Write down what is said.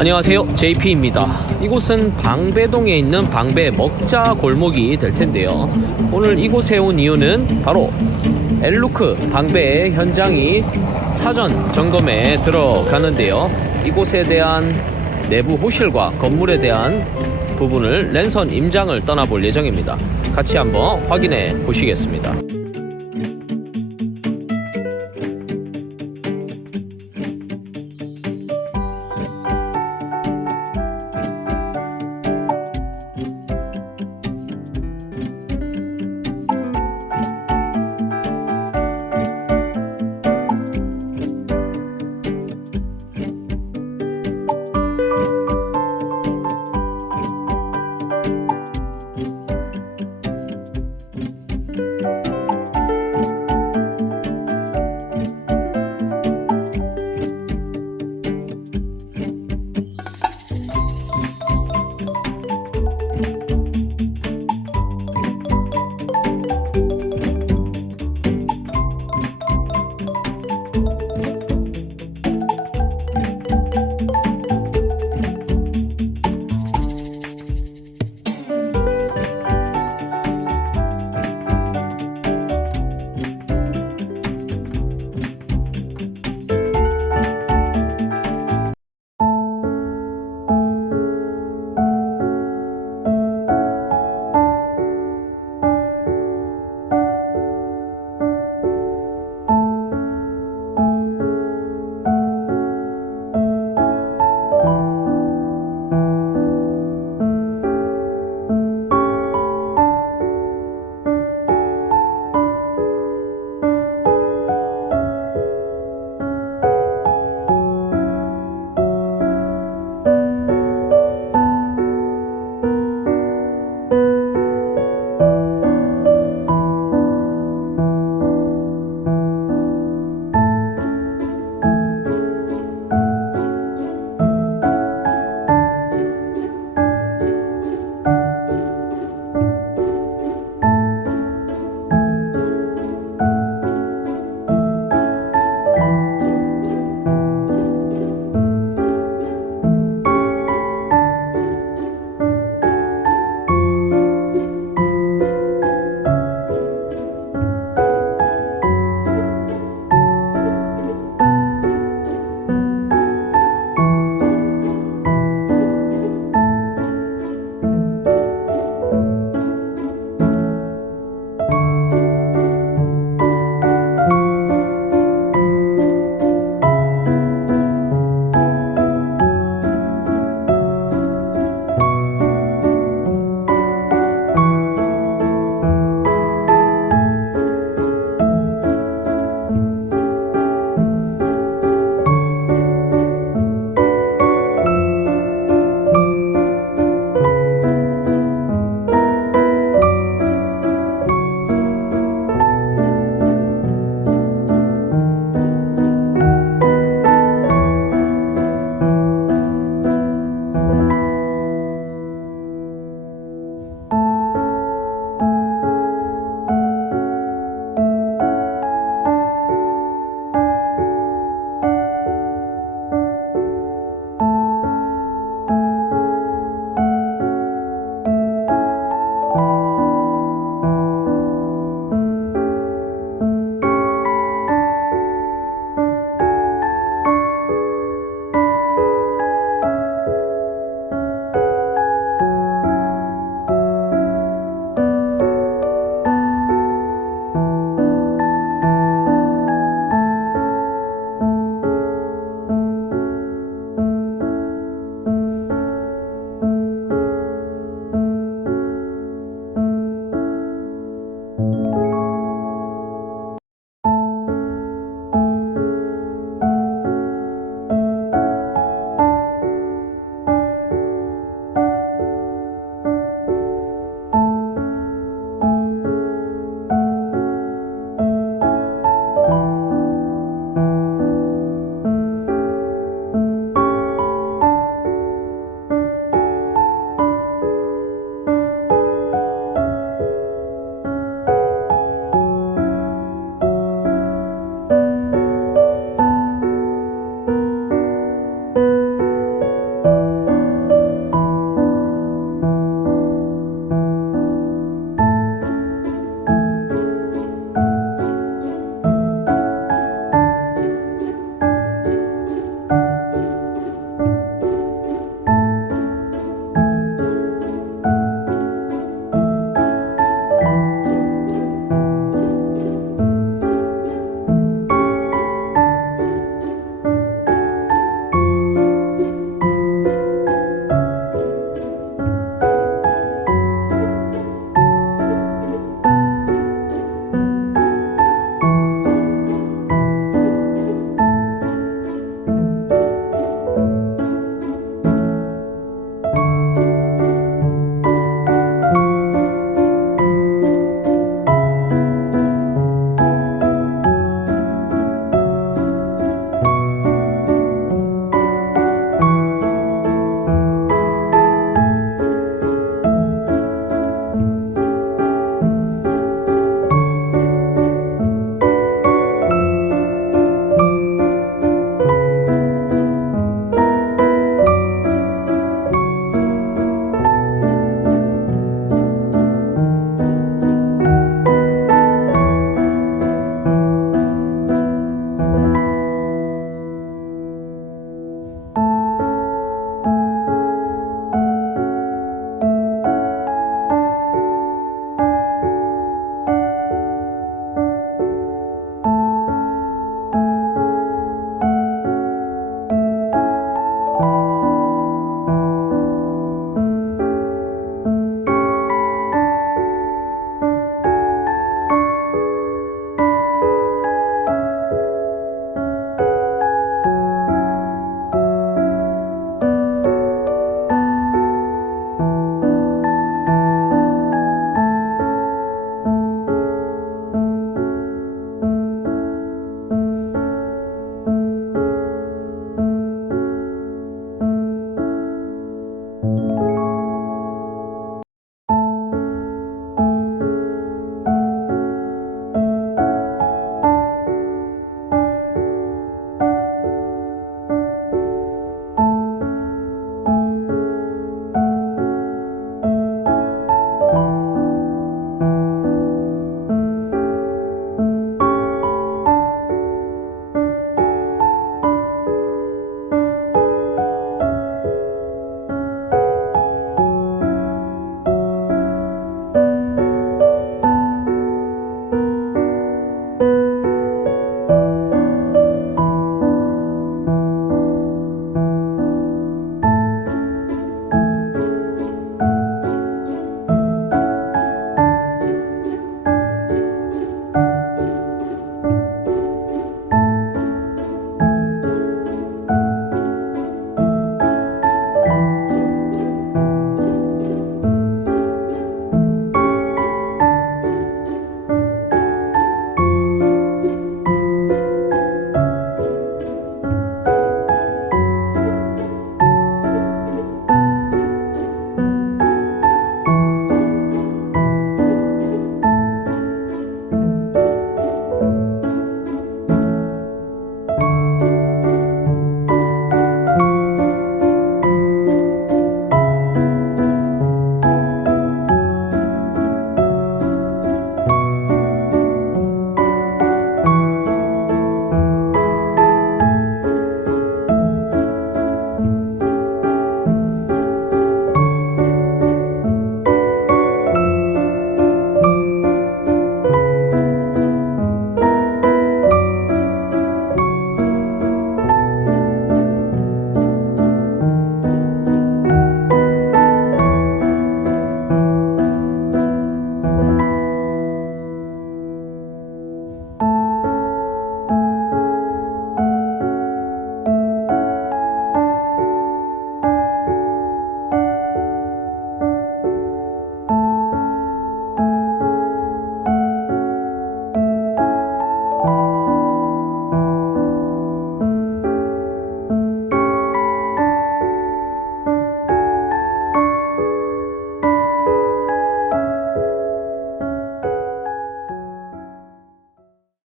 안녕하세요. JP입니다. 이곳은 방배동에 있는 방배 먹자 골목이 될 텐데요. 오늘 이곳에 온 이유는 바로 엘루크 방배 현장이 사전 점검에 들어가는데요. 이곳에 대한 내부 호실과 건물에 대한 부분을 랜선 임장을 떠나볼 예정입니다. 같이 한번 확인해 보시겠습니다.